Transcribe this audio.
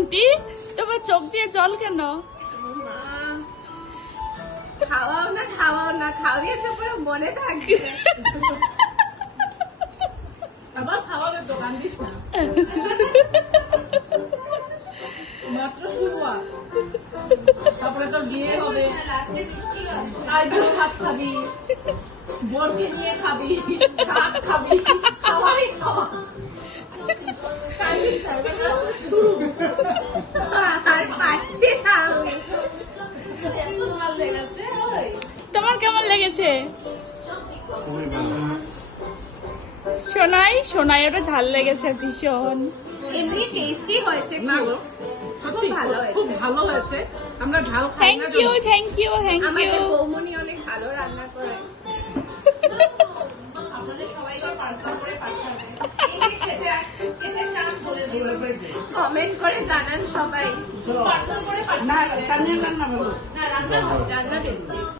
Aunty তোমার চোখ দিয়ে জল কেন? খাওয়াও না খাওয়িয়েছে পুরো মনে থাকবে। আবার খাওয়াবে তো, কান্দিস না, মাত্র শুরুয়াত। তারপরে তো বিয়ে হবে, আইবুড়ো ভাত খাবি, বরকে নিয়ে খাবি, শাক খাবি, খাওয়াই খাওয়া। আর পাচ্ছি না আমি। তোমার কেমন লেগেছে? সোনাই ওটা ঝাল লেগেছে ভীষণ। এমনি টেস্টি হয়েছে, খুব ভালো হয়েছে, খুব ভালো হয়েছে। আমরা ঝাল খাই থ্যাংক না। ইউ আমাদের বৌমনি অনেক ভালো রান্না করে। কমেন্ট করে জানান সবাই। না, রান্না ভালো। রান্না টেস্টি।